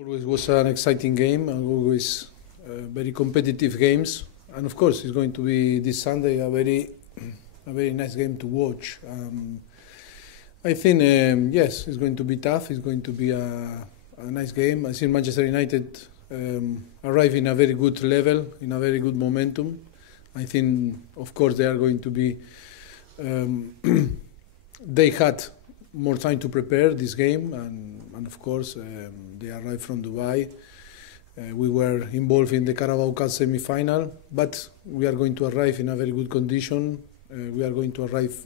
Always was an exciting game and always very competitive games. And of course, it's going to be this Sunday a very nice game to watch. I think yes, it's going to be tough. It's going to be a nice game. I think Manchester United arrive in a very good level, in a very good momentum. I think, of course, they are going to be. They had more time to prepare this game, and of course, they arrived from Dubai. We were involved in the Carabao Cup semi-final, but we are going to arrive in a very good condition. We are going to arrive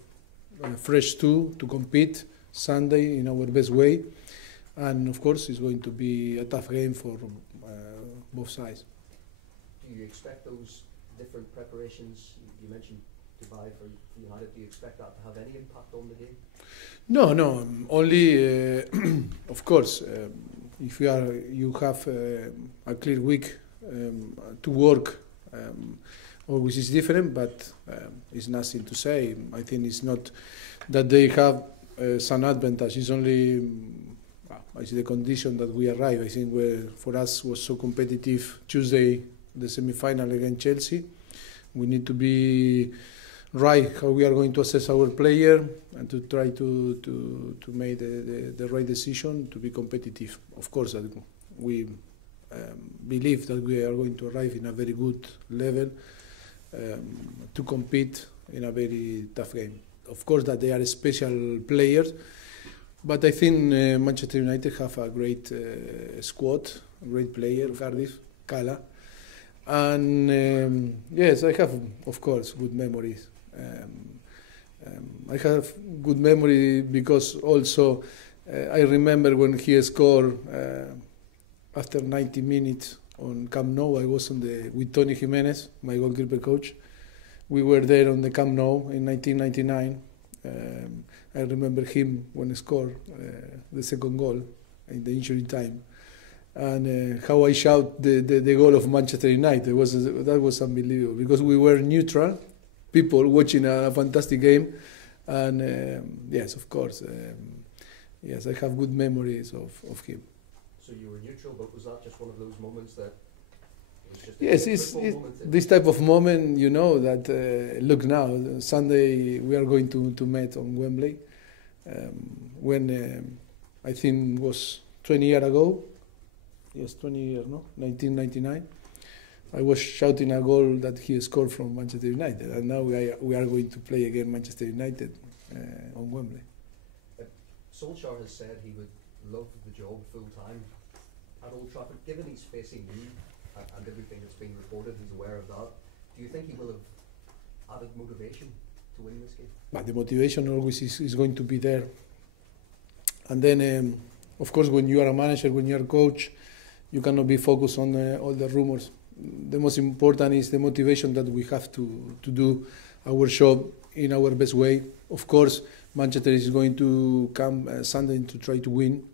fresh too to compete Sunday in our best way, and of course, it's going to be a tough game for both sides. Do you expect those different preparations you mentioned Dubai for United? Do you expect that to have any impact on the game? No. Only, of course, if you have a clear week to work, always is different, but it's nothing to say. I think it's not that they have some advantage. It's only I see the condition that we arrive. I think for us was so competitive Tuesday, the semi-final against Chelsea. We need to be right how we are going to assess our player and to try to make the right decision to be competitive. Of course, that we believe that we are going to arrive in a very good level to compete in a very tough game. Of course, that they are special players, but I think Manchester United have a great squad, a great player, Cardiff, Kala. And yes, I have, of course, good memories. I have good memory because also I remember when he scored after 90 minutes on Camp Nou. I was with Tony Jimenez, my goalkeeper coach. We were there on the Camp Nou in 1999. I remember him when he scored the second goal in the injury time. And how I shout the goal of Manchester United. That was unbelievable because we were neutral people watching a fantastic game, and yes, of course, yes, I have good memories of him. So you were neutral, but was that just one of those moments that? Yes, it's this type of moment, you know, that look now, Sunday we are going to meet on Wembley, when I think was 20 years ago. Yes, 20 years, no? 1999. I was shouting a goal that he scored from Manchester United, and now we are going to play against Manchester United on Wembley. Solskjaer has said he would love the job full time at Old Trafford. Given he's facing you and everything that's been reported, he's aware of that. Do you think he will have added motivation to win this game? But the motivation always is going to be there. And then, of course, when you are a manager, when you are a coach, you cannot be focused on all the rumors. The most important is the motivation that we have to do our job in our best way. Of course, Manchester is going to come Sunday to try to win.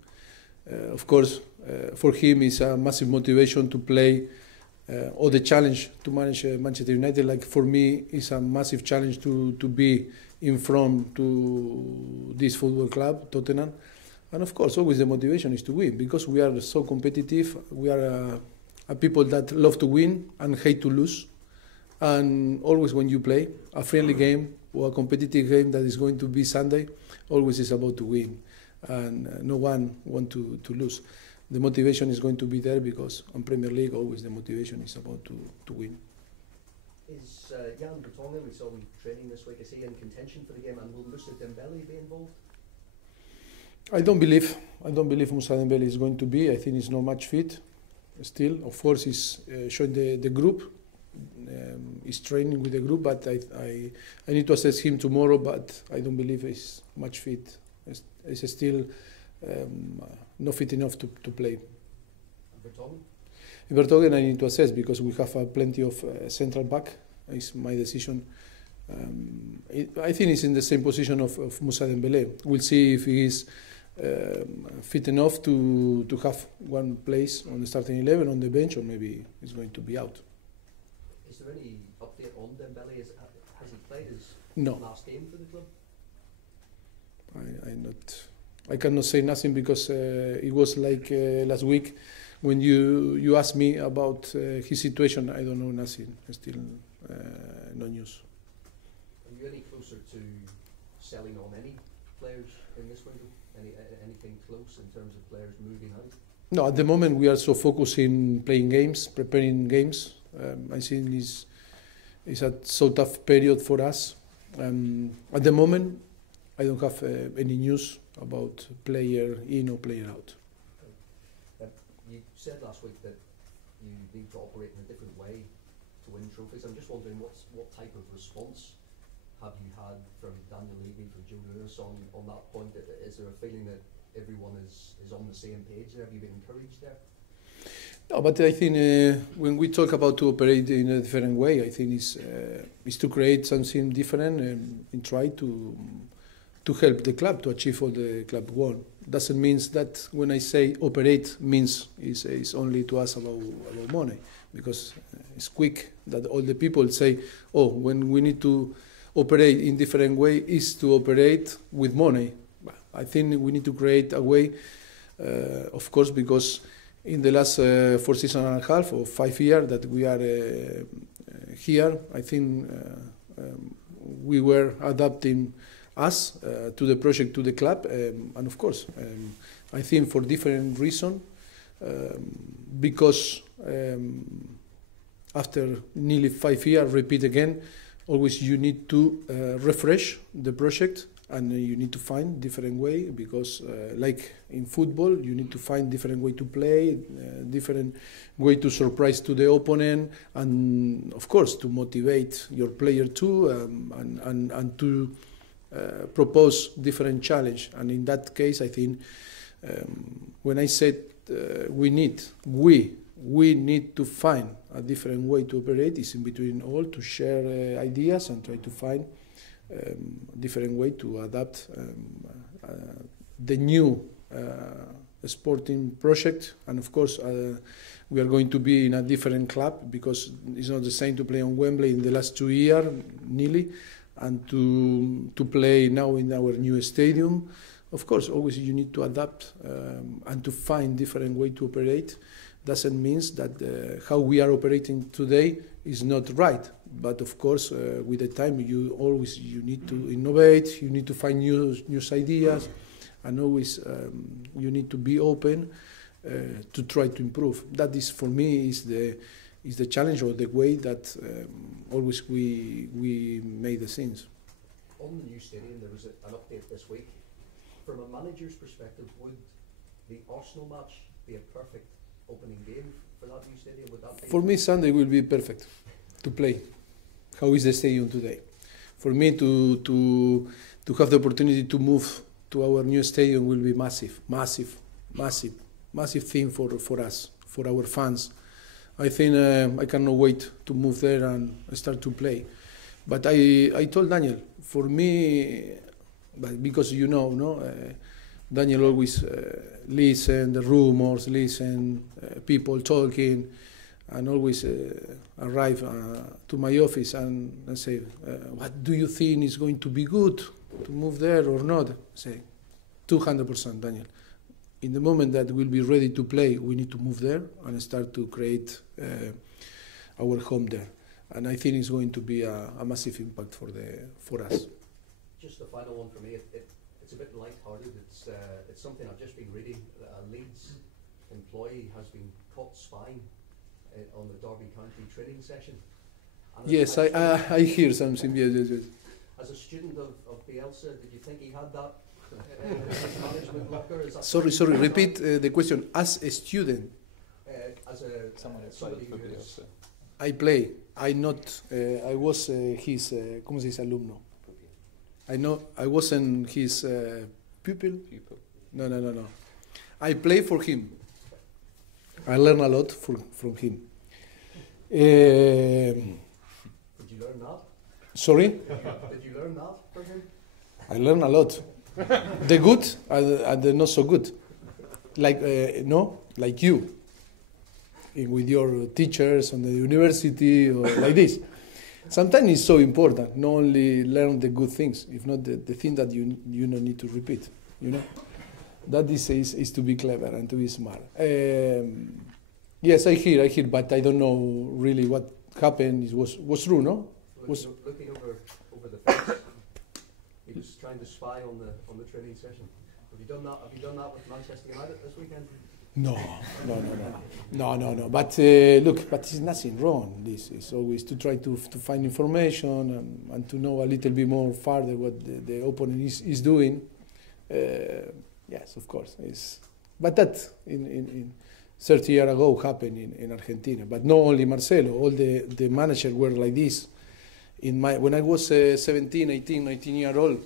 Of course, for him it's a massive motivation to play or the challenge to manage Manchester United. Like for me, it's a massive challenge to be in front to this football club, Tottenham. And of course, always the motivation is to win because we are so competitive. We are people that love to win and hate to lose. And always when you play a friendly game or a competitive game that is going to be Sunday, always is about to win. And no one wants to lose. The motivation is going to be there because on Premier League, always the motivation is about to win. Is Jan Vertonghen, we saw him training this week, is he in contention for the game, and will Moussa Dembele be involved? I don't believe Moussa Dembele is going to be. I think he's not much fit still. Of course, he's showing the group. He's training with the group, but I need to assess him tomorrow, but I don't believe he's much fit. He's still not fit enough to play. Vertonghen I need to assess because we have plenty of central back. It's my decision. I think he's in the same position of Moussa Dembele. We'll see if he is fit enough to have one place on the starting 11 on the bench, or maybe he's going to be out. Is there any update on Dembele? Has he played his last game for the club? I cannot say nothing because it was like last week when you ask me about his situation, I don't know nothing. Still no news. Are you any closer to selling on any players in this window? Anything close in terms of players moving out? No, at the moment we are so focused in playing games, preparing games. I think it's a so tough period for us. At the moment, I don't have any news about player in or player out. You said last week that you need to operate in a different way to win trophies. I'm just wondering what type of response have you had from Daniel Levy, from Joe Lewis on that point? Is there a feeling that everyone is on the same page there? Have you been encouraged there? No, but I think when we talk about to operate in a different way, I think is to create something different and try to help the club to achieve all the club want. Doesn't mean that when I say operate means is only to us about money, because it's quick that all the people say, oh, when we need to operate in different way is to operate with money. I think we need to create a way, of course, because in the last 4 seasons and a half or 5 years that we are here, I think we were adapting us to the project, to the club, and of course, I think for different reasons, because after nearly 5 years, repeat again, always you need to refresh the project, and you need to find different way, because like in football, you need to find different way to play, different way to surprise to the opponent, and of course to motivate your player too, and to propose different challenge. And in that case, I think when I said we need to find a different way to operate, is in between all to share ideas and try to find different way to adapt the new sporting project. And of course, we are going to be in a different club, because it's not the same to play on Wembley in the last 2 years, nearly, and to play now in our new stadium. Of course, always you need to adapt and to find different way to operate. Doesn't mean that how we are operating today is not right. But of course, with the time, you need to innovate. You need to find new ideas, and always you need to be open to try to improve. That is, for me, is the challenge, or the way that always we made the things. On the new stadium, there was an update this week. From a manager's perspective, would the Arsenal match be a perfect opening game for that new stadium? Would that be? For me, Sunday will be perfect to play. How is the stadium today? For me, to have the opportunity to move to our new stadium will be massive thing for us, for our fans. I think I cannot wait to move there and start to play. But I told Daniel, for me, but because Daniel always listen the rumors, listen people talking, and always arrive to my office and say, what do you think is going to be good to move there or not? I say, 200%, Daniel. In the moment that we'll be ready to play, we need to move there and start to create our home there. And I think it's going to be a massive impact for us. Just a final one for me. It's a bit light-hearted. It's something I've just been reading. A Leeds employee has been caught spying on the Derby County training session. And yes, I hear something. Yes. As a student of Bielsa, did you think he had that in his management locker? Is that sorry. Repeat the question. As a student. As somebody who is. I play. I was his. ¿Cómo se dice alumno? I wasn't his pupil. No. I play for him. I learn a lot from him. Did you learn that? Sorry? Did you learn that from him? I learn a lot. The good and the not so good. Like like you, with your teachers on the university or like this. Sometimes it's so important, not only learn the good things, if not the thing that you don't need to repeat, That is to be clever and to be smart. Yes, I hear, but I don't know really what happened. It was true, no? Looking over the fence, he was trying to spy on the training session. Have you done that with Manchester United this weekend? No. But look, but there's nothing wrong. This is always to try to find information and to know a little bit more further what the opponent is doing. Yes, of course. But that in 30 years ago happened in Argentina. But not only Marcelo, all the managers were like this. When I was 17, 18, 19 years old,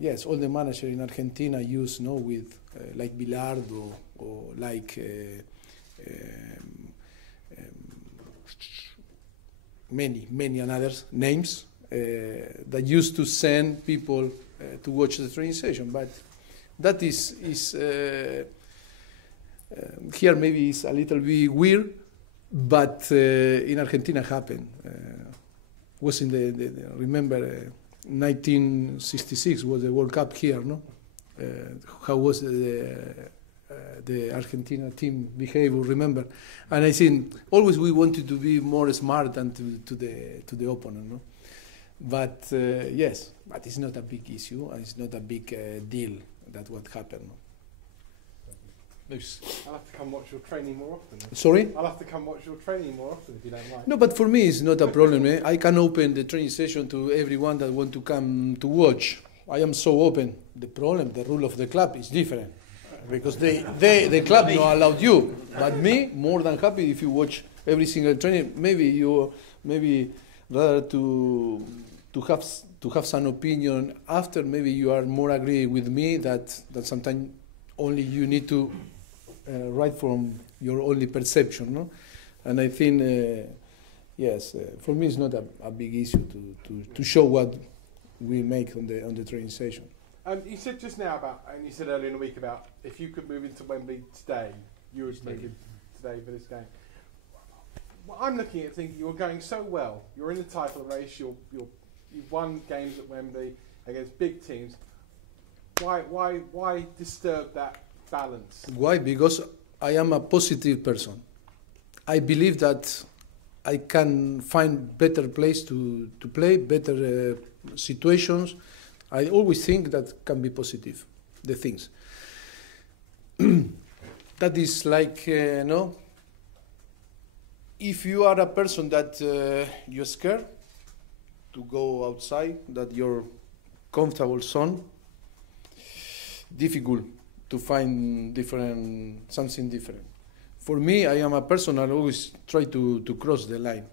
yes, all the managers in Argentina used with like Bilardo or like many others names that used to send people to watch the training session. But that is here maybe it's a little bit weird, but in Argentina happened. Was in the remember 1966 was the World Cup here, no? How was the Argentina team behavior? Remember, and I think always we wanted to be more smart than to the opponent, no? But yes, but it's not a big issue and it's not a big deal that what happened. No? I'll have to come watch your training more often. Sorry? I'll have to come watch your training more often if you don't mind. No, but for me it's not a problem. I can open the training session to everyone that want to come to watch. I am so open. The problem, the rule of the club is different. Because the club not allowed you. But me, more than happy if you watch every single training. Maybe rather to have some opinion after. Maybe you are more agree with me that sometimes only you need to write from your only perception, no? And I think yes, for me it's not a big issue to show what we make on the training session. You said just now and you said earlier in the week about if you could move into Wembley today, you would make it today for this game. Well, I'm looking at thinking you're going so well. You're in the title race. You've won games at Wembley against big teams. Why disturb that balance? Why? Because I am a positive person. I believe that I can find better place to play, better situations. I always think that can be positive, the things. That is like, no? If you are a person that you're scared to go outside, that your comfortable zone, difficult to find something different. For me, I am a person that always try to cross the line,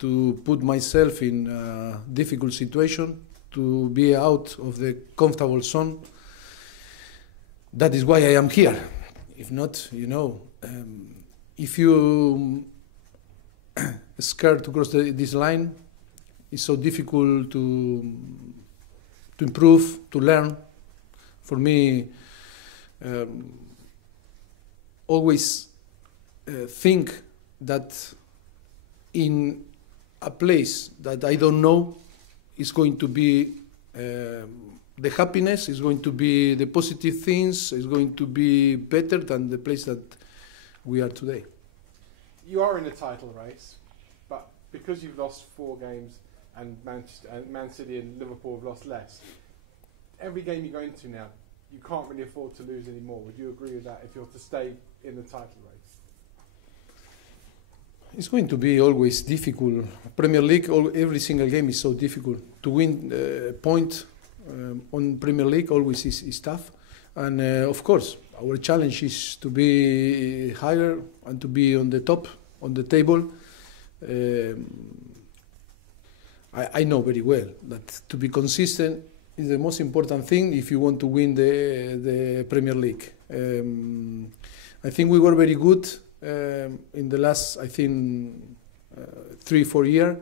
to put myself in a difficult situation, to be out of the comfortable zone. That is why I am here. If not, if you scared to cross this line, it's so difficult to improve, to learn. For me, always think that in a place that I don't know is going to be the happiness, is going to be the positive things, is going to be better than the place that we are today. You are in a title race, but because you've lost 4 games and Man City and Liverpool have lost less, every game you go into now, you can't really afford to lose anymore. Would you agree with that if you're to stay in the title race? It's going to be always difficult. Premier League, every single game is so difficult. To win a point on Premier League always is tough. And of course, our challenge is to be higher and to be on the top, on the table. I know very well that to be consistent is the most important thing if you want to win the Premier League. I think we were very good in the last, 3-4 years,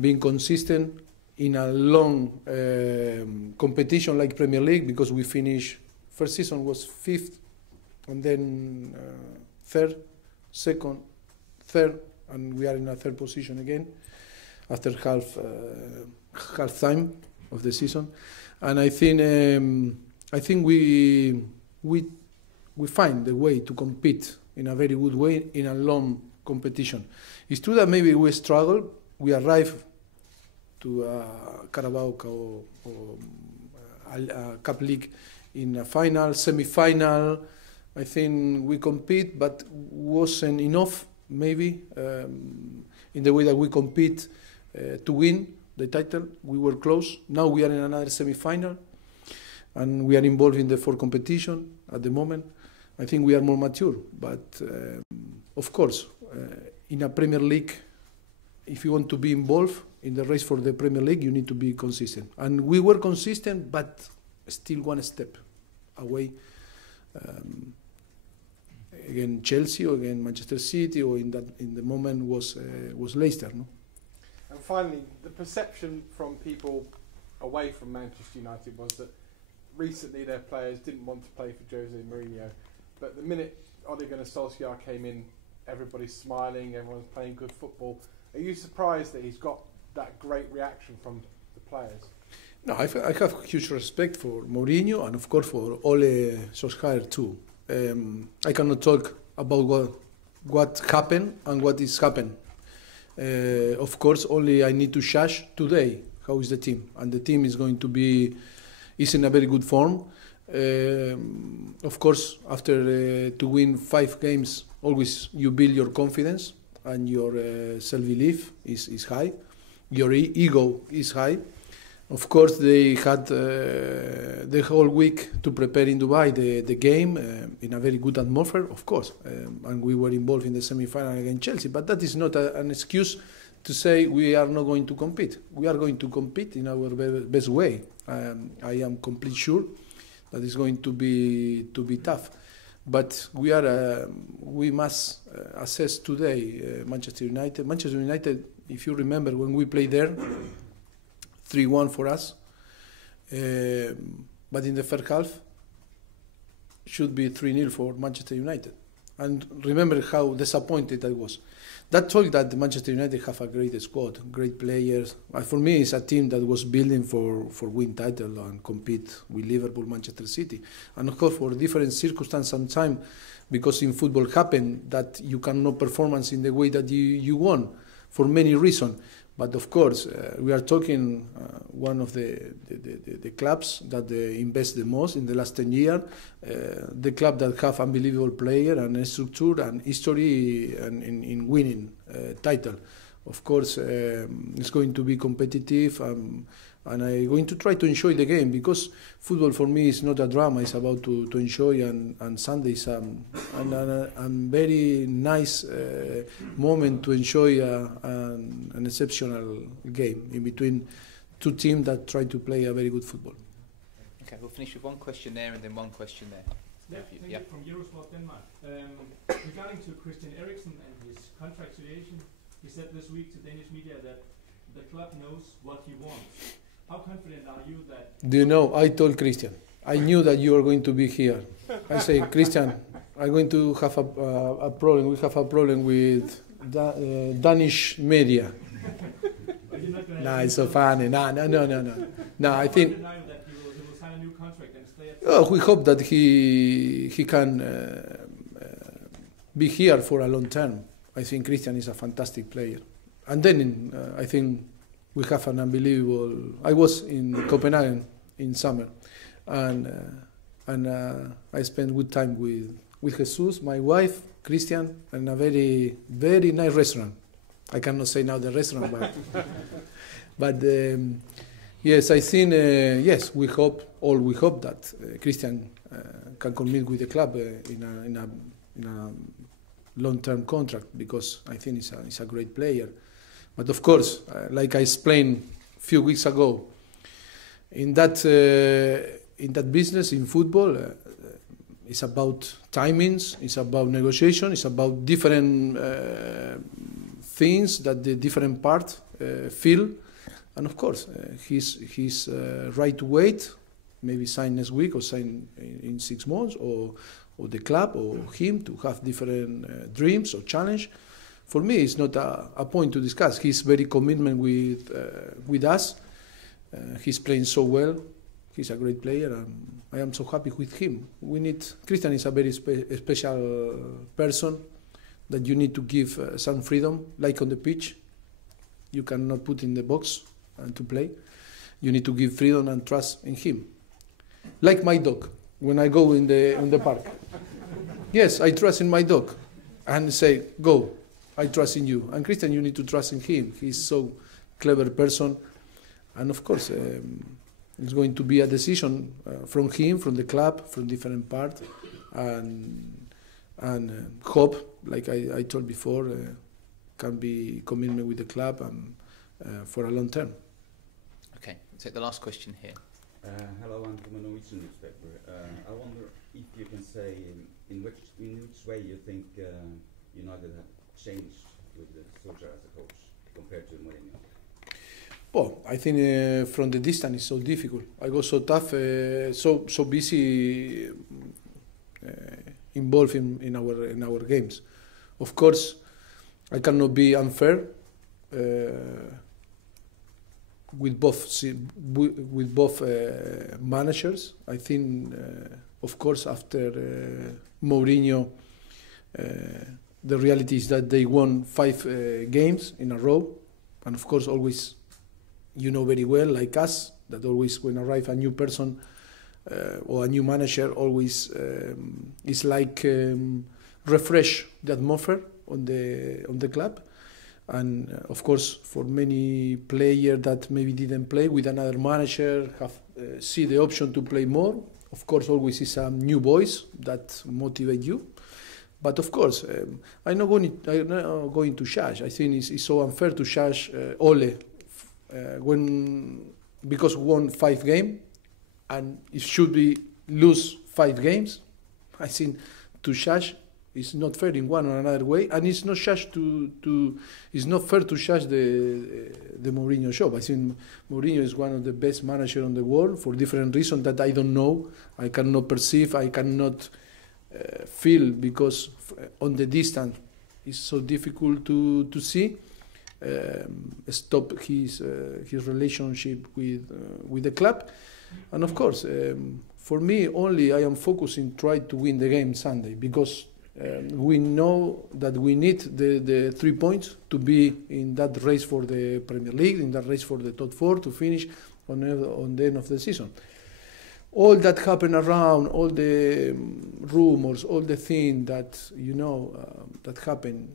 being consistent in a long competition like Premier League, because we finished, first season was 5th, and then 3rd, 2nd, 3rd, and we are in a 3rd position again after half time of the season. And I think I think we find the way to compete in a very good way in a long competition. It's true that maybe we struggle. We arrive to Carabao Cup or Cup League in a final, semi-final. I think we compete, but wasn't enough maybe in the way that we compete to win the title. We were close. Now we are in another semi-final, and we are involved in the fourth competition at the moment. I think we are more mature, but of course, in a Premier League, if you want to be involved in the race for the Premier League, you need to be consistent. And we were consistent, but still one step away. Again, Chelsea or again Manchester City, or in the moment was Leicester. No? And finally, the perception from people away from Manchester United was that recently their players didn't want to play for Jose Mourinho, but the minute Ole Gunnar Solskjaer came in, everybody's smiling, everyone's playing good football. Are you surprised that he's got that great reaction from the players? No, I have huge respect for Mourinho and of course for Ole Solskjaer too. I cannot talk about what happened and what is happened. Of course, only I need to judge today how is the team, and the team is going to be in a very good form. Of course, after to win 5 games, always you build your confidence and your self-belief is high. Your ego is high. Of course, they had the whole week to prepare in Dubai the game in a very good atmosphere, of course. And we were involved in the semi-final against Chelsea. But that is not an excuse to say we are not going to compete. We are going to compete in our best way. I am completely sure that it's going to be tough. But we must assess today Manchester United. Manchester United, if you remember when we played there, 3-1 for us. But in the first half, should be 3-0 for Manchester United. And remember how disappointed I was. That told that Manchester United have a great squad, great players. For me, it's a team that was building for win title and compete with Liverpool, Manchester City. And of course, for different circumstances sometimes, because in football happen that you cannot performance in the way that you want, for many reasons. But of course, we are talking one of the clubs that invest the most in the last 10 years, the club that have unbelievable player and structure and history and in winning title. Of course, it's going to be competitive, and I'm going to try to enjoy the game, because football for me is not a drama. It's about to enjoy, and Sunday is a very nice moment to enjoy an exceptional game in between two teams that try to play a very good football. Okay, we'll finish with one question there and then one question there. Thank you. From Eurosport Denmark. Regarding to Christian Eriksen and his contract situation, he said this week to Danish media that the club knows what he wants. How confident are you that... Do you know, I told Christian, I knew that you are going to be here. I say, Christian, I'm going to have a problem. We have a problem with Danish media. Nah, it's so funny. No, I think... Oh, we hope that he can be here for a long term. I think Christian is a fantastic player. And then I think we have an unbelievable... I was in Copenhagen in summer, and I spent good time with Jesus, my wife, Christian, and a very, very nice restaurant. I cannot say now the restaurant, but yes, I think, yes, we hope that Christian can commit with the club in a long-term contract, because I think he's a great player. But of course, like I explained a few weeks ago, in that business, in football, it's about timings, it's about negotiation, it's about different things that the different parts feel. And of course, he's right to wait, maybe sign next week or sign in 6 months, or the club or him to have different dreams or challenge. For me, it's not a point to discuss. He's very commitment with us. He's playing so well. He's a great player, and I am so happy with him. Christian is a very special person that you need to give some freedom, like on the pitch. You cannot put in the box and to play. You need to give freedom and trust in him. Like my dog, when I go in the park. Yes, I trust in my dog and say, go, I trust in you. And Christian, you need to trust in him. He's so clever person. And of course, it's going to be a decision from him, from the club, from different parts. And hope, like I told before, can be commitment with the club and for a long term. Okay, take the last question here. Hello, I'm from a Norwegian newspaper. I wonder if you can say in which way you think United have changed with Solskjaer as a coach compared to Mourinho. Well, I think from the distance it's so difficult. I go so tough, so busy, involved in our games. Of course, I cannot be unfair with both managers. I think, of course, after Mourinho, the reality is that they won 5 games in a row, and of course, always, you know very well, like us, that always when arrive a new person or a new manager, always is like refresh the atmosphere on the club. And of course, for many players that maybe didn't play with another manager, have see the option to play more. Of course, always is a new voice that motivate you. But of course, I'm not going to judge. I think it's so unfair to judge Ole because won 5 games and it should be lose 5 games. I think to judge is not fair in one or another way, and it's not judge it's not fair to judge the Mourinho job. I think Mourinho is one of the best managers in the world for different reasons that I don't know, I cannot perceive, I cannot feel, because on the distance it's so difficult to see. Stop his relationship with the club, and of course, for me only I am focusing try to win the game Sunday, because we know that we need the 3 points to be in that race for the Premier League, in that race for the top 4 to finish on the end of the season. All that happen around, all the rumors, all the things that that happen,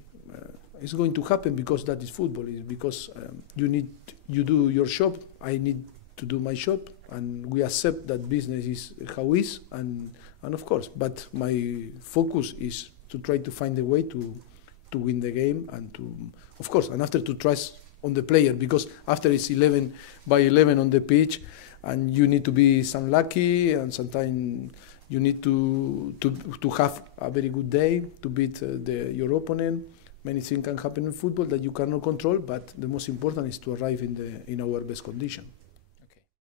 is going to happen because that is football. Is because you do your job, I need to do my job, and we accept that business is how it is, and of course, but my focus is to try to find a way to win the game, and to, of course, and after to trust on the player, because after it's 11 by 11 on the pitch, and you need to be some lucky, and sometimes you need to have a very good day to beat your opponent. Many things can happen in football that you cannot control, but the most important is to arrive in our best condition.